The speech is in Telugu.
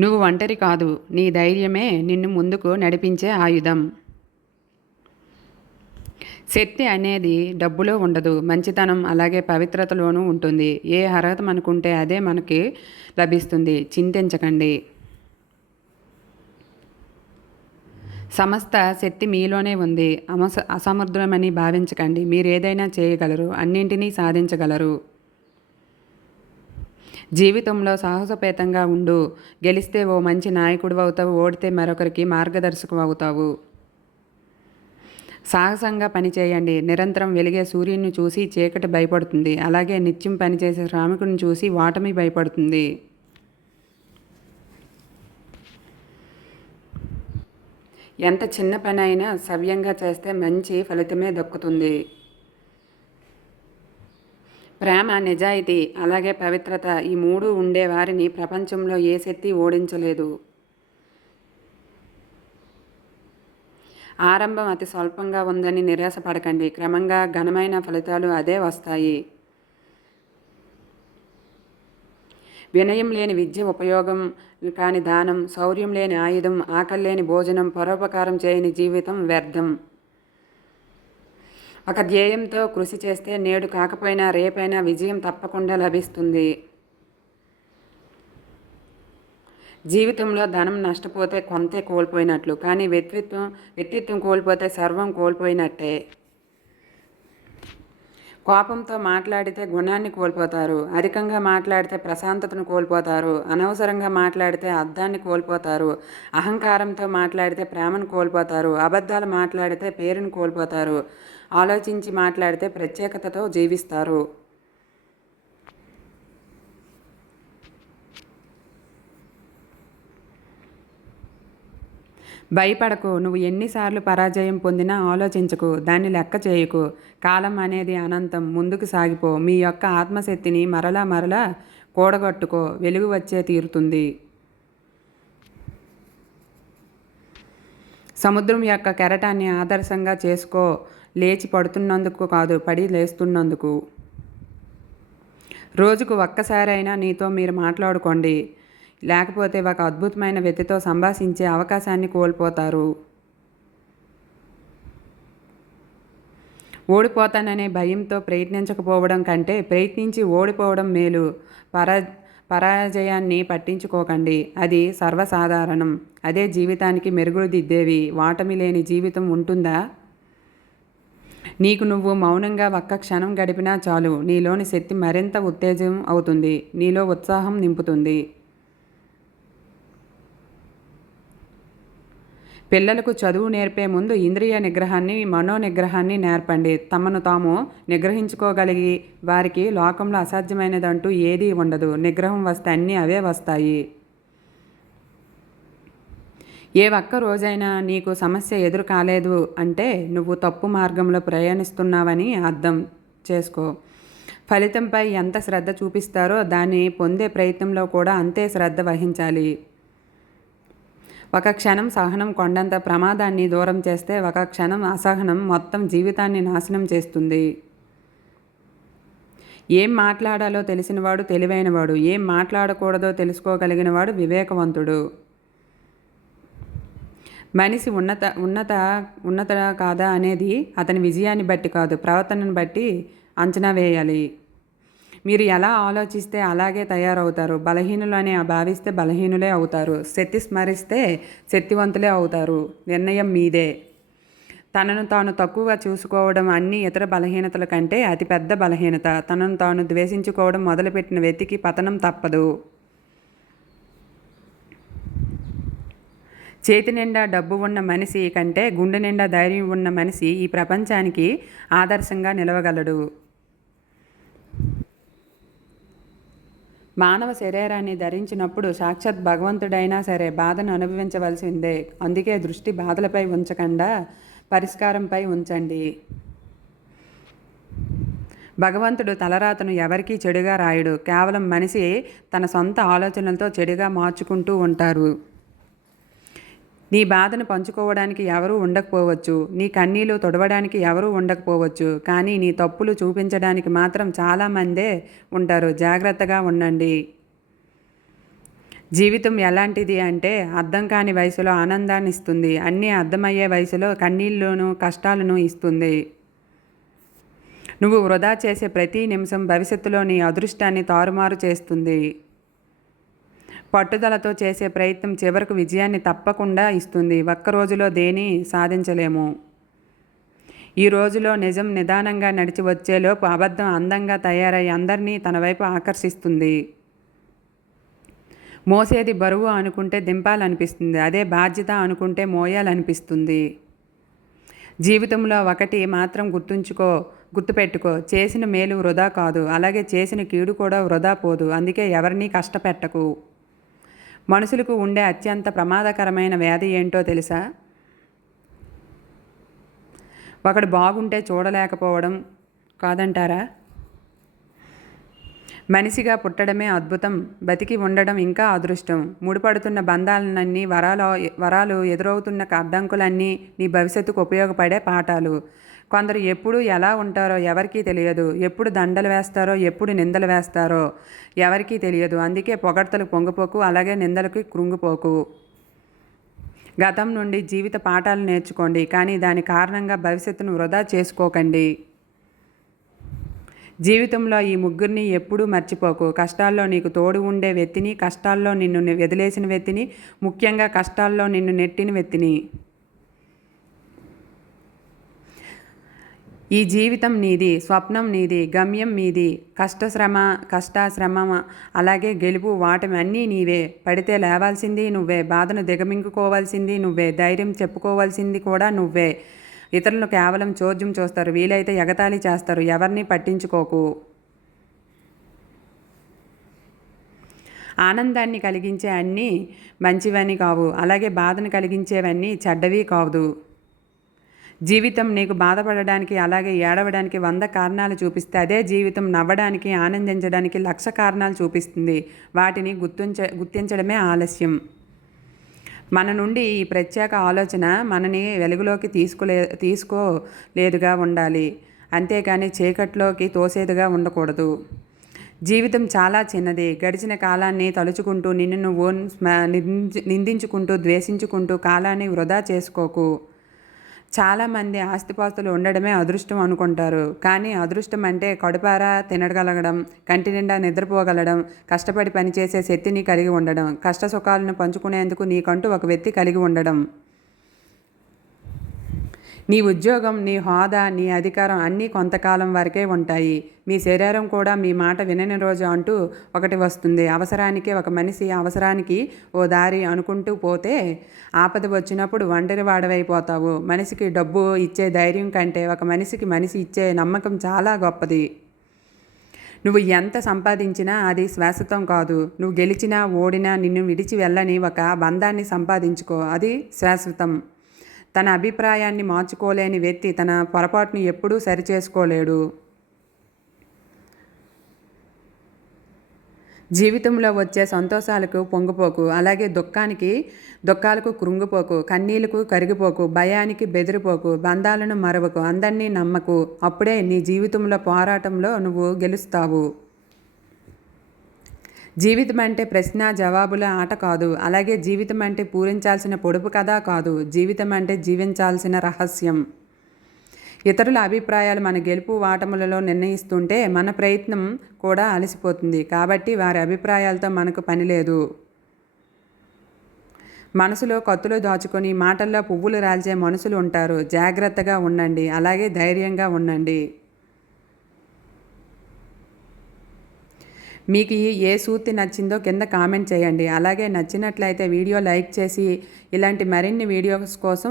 నువ్వు ఒంటరి కాదు నీ ధైర్యమే నిన్ను ముందుకు నడిపించే ఆయుధం. శక్తి అనేది డబ్బులో ఉండదు మంచితనం అలాగే పవిత్రతలోనూ ఉంటుంది. ఏ అర్హత అనుకుంటే అదే మనకి లభిస్తుంది. చింతించకండి. సమస్త శక్తి మీలోనే ఉంది. అమస అసమర్థమని భావించకండి. మీరు ఏదైనా చేయగలరు అన్నింటినీ సాధించగలరు. జీవితంలో సాహసపేతంగా ఉండు. గెలిస్తే ఓ మంచి నాయకుడు అవుతావు ఓడితే మరొకరికి మార్గదర్శకం అవుతావు. సాహసంగా పనిచేయండి. నిరంతరం వెలిగే సూర్యుని చూసి చీకటి భయపడుతుంది. అలాగే నిత్యం పనిచేసే శ్రామికుని చూసి వాటమి భయపడుతుంది. ఎంత చిన్న పని అయినా సవ్యంగా చేస్తే మంచి ఫలితమే దక్కుతుంది. ప్రేమ నిజాయితీ అలాగే పవిత్రత ఈ మూడు ఉండే వారిని ప్రపంచంలో ఏ శక్తి ఓడించలేదు. ఆరంభం అతి స్వల్పంగా ఉందని నిరాశపడకండి. క్రమంగా ఘనమైన ఫలితాలు అదే వస్తాయి. వినయం లేని విద్య ఉపయోగం కాని దానం శౌర్యం లేని ఆయుధం ఆకలి లేని భోజనం పరోపకారం చేయని జీవితం వ్యర్థం. ఒక ధ్యేయంతో కృషి చేస్తే నేడు కాకపోయినా రేపైనా విజయం తప్పకుండా లభిస్తుంది. జీవితంలో ధనం నష్టపోతే కొంతే కోల్పోయినట్లు కానీ వ్యక్తిత్వం వ్యక్తిత్వం కోల్పోతే సర్వం కోల్పోయినట్టే. కోపంతో మాట్లాడితే గుణాన్ని కోల్పోతారు అధికంగా మాట్లాడితే ప్రశాంతతను కోల్పోతారు అనవసరంగా మాట్లాడితే అర్థాన్ని కోల్పోతారు అహంకారంతో మాట్లాడితే ప్రేమను కోల్పోతారు అబద్ధాలు మాట్లాడితే పేరును కోల్పోతారు ఆలోచించి మాట్లాడితే ప్రత్యేకతతో జీవిస్తారు. భయపడకు. నువ్వు ఎన్నిసార్లు పరాజయం పొందినా ఆలోచించకు. దాన్ని లెక్క చేయకు. కాలం అనేది అనంతం. ముందుకు సాగిపో. మీ యొక్క ఆత్మశక్తిని మరలా మరలా కూడగట్టుకో. వెలుగు వచ్చే తీరుతుంది. సముద్రం యొక్క కెరటాన్ని ఆదర్శంగా చేసుకో. లేచి పడుతున్నందుకు కాదు పడి లేస్తున్నందుకు. రోజుకు ఒక్కసారైనా నీతో మీరు మాట్లాడుకోండి. లేకపోతే ఒక అద్భుతమైన వ్యక్తితో సంభాషించే అవకాశాన్ని కోల్పోతారు. ఓడిపోతాననే భయంతో ప్రయత్నించకపోవడం కంటే ప్రయత్నించి ఓడిపోవడం మేలు. పరా పరాజయాన్ని పట్టించుకోకండి. అది సర్వసాధారణం. అదే జీవితానికి మెరుగులు దిద్దేవి వాటమి లేని జీవితం ఉంటుందా? నీకు నువ్వు మౌనంగా ఒక్క క్షణం గడిపినా చాలు. నీలోని శక్తి మరింత ఉత్తేజం అవుతుంది. నీలో ఉత్సాహం నింపుతుంది. పిల్లలకు చదువు నేర్పే ముందు ఇంద్రియ నిగ్రహాన్ని మనో నిగ్రహాన్ని నేర్పండి. తమను తాము నిగ్రహించుకోగలిగి వారికి లోకంలో అసాధ్యమైనదంటూ ఏదీ ఉండదు. నిగ్రహం వస్తే అన్నీ అవే వస్తాయి. ఏ ఒక్క రోజైనా నీకు సమస్య ఎదురు కాలేదు అంటే నువ్వు తప్పు మార్గంలో ప్రయాణిస్తున్నావని అర్థం చేసుకో. ఫలితంపై ఎంత శ్రద్ధ చూపిస్తారో దాన్ని పొందే ప్రయత్నంలో కూడా అంతే శ్రద్ధ వహించాలి. ఒక క్షణం సహనం కొండంత ప్రమాదాన్ని దూరం చేస్తే ఒక క్షణం అసహనం మొత్తం జీవితాన్ని నాశనం చేస్తుంది. ఏం మాట్లాడాలో తెలిసినవాడు తెలివైనవాడు ఏం మాట్లాడకూడదో తెలుసుకోగలిగినవాడు వివేకవంతుడు. మనిషి ఉన్నత ఉన్నత ఉన్నత కాదా అనేది అతని విజయాన్ని బట్టి కాదు ప్రవర్తనను బట్టి అంచనా వేయాలి. మీరు ఎలా ఆలోచిస్తే అలాగే తయారవుతారు? బలహీనులు అని భావిస్తే బలహీనులే అవుతారు. శక్తి స్మరిస్తే శక్తివంతులే అవుతారు. నిర్ణయం మీదే. తనను తాను తక్కువగా చూసుకోవడం అన్ని ఇతర బలహీనతల కంటే అతిపెద్ద బలహీనత. తనను తాను ద్వేషించుకోవడం మొదలుపెట్టిన వ్యక్తికి పతనం తప్పదు. చేతి నిండా డబ్బు ఉన్న మనిషి కంటే గుండె నిండా ధైర్యం ఉన్న మనిషి ఈ ప్రపంచానికి ఆదర్శంగా నిలవగలడు. మానవ శరీరాన్ని ధరించినప్పుడు సాక్షాత్ భగవంతుడైనా సరే బాధను అనుభవించవలసిందే. అందుకే దృష్టి బాధలపై ఉంచకుండా పరిష్కారంపై ఉంచండి. భగవంతుడు తలరాతను ఎవరికీ చెడుగా రాయడు. కేవలం మనిషి తన సొంత ఆలోచనలతో చెడుగా మార్చుకుంటూ ఉంటారు. నీ బాధను పంచుకోవడానికి ఎవరూ ఉండకపోవచ్చు. నీ కన్నీలు తొడవడానికి ఎవరూ ఉండకపోవచ్చు. కానీ నీ తప్పులు చూపించడానికి మాత్రం చాలామందే ఉంటారు. జాగ్రత్తగా ఉండండి. జీవితం ఎలాంటిది అంటే అర్థం కాని వయసులో ఆనందాన్ని ఇస్తుంది. అన్నీ అర్థమయ్యే వయసులో కన్నీళ్ళను కష్టాలను ఇస్తుంది. నువ్వు వృధా చేసే ప్రతి నిమిషం భవిష్యత్తులో నీ అదృష్టాన్ని తారుమారు చేస్తుంది. పట్టుదలతో చేసే ప్రయత్నం చివరకు విజయాన్ని తప్పకుండా ఇస్తుంది. ఒక్క రోజులో దేని సాధించలేము. ఈ రోజులో నిజం నిదానంగా నడిచి వచ్చేలోపు అబద్ధం అందంగా తయారై అందరినీ తన వైపు ఆకర్షిస్తుంది. మోసేది బరువు అనుకుంటే దింపాలనిపిస్తుంది. అదే బాధ్యత అనుకుంటే మోయాలనిపిస్తుంది. జీవితంలో ఒకటి మాత్రం గుర్తుంచుకో గుర్తుపెట్టుకో. చేసిన మేలు వృధా కాదు. అలాగే చేసిన కీడు కూడా వృధా పోదు. అందుకే ఎవరినీ కష్టపెట్టకు. మనుషులకు ఉండే అత్యంత ప్రమాదకరమైన వ్యాధి ఏంటో తెలుసా? ఒకడు బాగుంటే చూడలేకపోవడం కాదంటారా? మనిషిగా పుట్టడమే అద్భుతం బతికి ఉండడం ఇంకా అదృష్టం. ముడిపడుతున్న బంధాలన్నీ వరాలు వరాలు ఎదురవుతున్న అడ్డంకులన్నీ నీ భవిష్యత్తుకు ఉపయోగపడే పాఠాలు. కొందరు ఎప్పుడు ఎలా ఉంటారో ఎవరికీ తెలియదు. ఎప్పుడు దండలు వేస్తారో ఎప్పుడు నిందలు వేస్తారో ఎవరికీ తెలియదు. అందుకే పొగడ్తలు పొంగిపోకు అలాగే నిందలకి కృంగిపోకు. గతం నుండి జీవిత పాఠాలు నేర్చుకోండి కానీ దాని కారణంగా భవిష్యత్తును వృధా చేసుకోకండి. జీవితంలో ఈ ముగ్గురిని ఎప్పుడూ మర్చిపోకు. కష్టాల్లో నీకు తోడు ఉండే వ్యక్తిని కష్టాల్లో నిన్ను వదిలేసిన వ్యక్తిని ముఖ్యంగా కష్టాల్లో నిన్ను నెట్టిన వ్యక్తిని. ఈ జీవితం నీది స్వప్నం నీది గమ్యం మీది కష్టశ్రమ కష్టాశ్రమ అలాగే గెలుపు వాటమి అన్నీ నీవే. పడితే లేవాల్సింది నువ్వే. బాధను దిగమింగుకోవాల్సింది నువ్వే. ధైర్యం చెప్పుకోవాల్సింది కూడా నువ్వే. ఇతరులు కేవలం చోద్యం చూస్తారు. వీలైతే ఎగతాళి చేస్తారు. ఎవరిని పట్టించుకోకు. ఆనందాన్ని కలిగించే అన్నీ మంచివని కావు. అలాగే బాధను కలిగించేవన్నీ చెడ్డవి కాదు. జీవితం నీకు బాధపడడానికి అలాగే ఏడవడానికి వంద కారణాలు చూపిస్తే అదే జీవితం నవ్వడానికి ఆనందించడానికి లక్ష కారణాలు చూపిస్తుంది. వాటిని గుర్తించ గుర్తించడమే ఆలస్యం. మన నుండి ఈ ప్రత్యేక ఆలోచన మనని వెలుగులోకి తీసుకులే తీసుకోలేదుగా ఉండాలి. అంతేకాని చీకట్లోకి తోసేదిగా ఉండకూడదు. జీవితం చాలా చిన్నది. గడిచిన కాలాన్ని తలుచుకుంటూ నిన్ను నువ్వు నిందించుకుంటూ ద్వేషించుకుంటూ కాలాన్ని వృధా చేసుకోకు. చాలామంది ఆస్తిపాస్తులు ఉండడమే అదృష్టం అనుకుంటారు. కానీ అదృష్టం అంటే కడుపారా తినగలగడం కంటి నిండా నిద్రపోగలడం కష్టపడి పనిచేసే శక్తిని కలిగి ఉండడం కష్ట సుఖాలను పంచుకునేందుకు నీకంటూ ఒక వ్యక్తి కలిగి ఉండడం. నీ ఉద్యోగం నీ హోదా నీ అధికారం అన్నీ కొంతకాలం వరకే ఉంటాయి. మీ శరీరం కూడా మీ మాట వినని రోజు అంటూ ఒకటి వస్తుంది. అవసరానికి ఒక మనిషి అవసరానికి ఓ దారి అనుకుంటూ పోతే ఆపద వచ్చినప్పుడు ఒంటరి వాడవైపోతావు. మనిషికి డబ్బు ఇచ్చే ధైర్యం కంటే ఒక మనిషికి మనిషి ఇచ్చే నమ్మకం చాలా గొప్పది. నువ్వు ఎంత సంపాదించినా అది శాశ్వతం కాదు. నువ్వు గెలిచినా ఓడినా నిన్ను విడిచి వెళ్ళని ఒక బంధాన్ని సంపాదించుకో. అది శాశ్వతం తన అభిప్రాయాన్ని మార్చుకోలేని వ్యక్తి తన పొరపాటును ఎప్పుడూ సరిచేసుకోలేడు. జీవితంలో వచ్చే సంతోషాలకు పొంగిపోకు అలాగే దుఃఖానికి దుఃఖాలకు కృంగిపోకు కన్నీళ్ళకు కరిగిపోకు భయానికి బెదిరిపోకు బంధాలను మరవకు అందరినీ నమ్మకు అప్పుడే నీ జీవితంలో పోరాటంలో నువ్వు గెలుస్తావు. జీవితం అంటే ప్రశ్న జవాబుల ఆట కాదు. అలాగే జీవితం అంటే పూరించాల్సిన పొడుపు కథ కాదు. జీవితం అంటే జీవించాల్సిన రహస్యం. ఇతరుల అభిప్రాయాలు మన గెలుపు వాటములలో నిర్ణయిస్తుంటే మన ప్రయత్నం కూడా అలసిపోతుంది. కాబట్టి వారి అభిప్రాయాలతో మనకు పని లేదు. మనసులో కత్తులు దాచుకొని మాటల్లో పువ్వులు రాల్చే మనుషులు ఉంటారు. జాగ్రత్తగా ఉండండి. అలాగే ధైర్యంగా ఉండండి. మీకు ఏ సూతి నచ్చిందో కింద కామెంట్ చేయండి. అలాగే నచ్చినట్లయితే వీడియో లైక్ చేసి ఇలాంటి మరిన్ని వీడియోస్ కోసం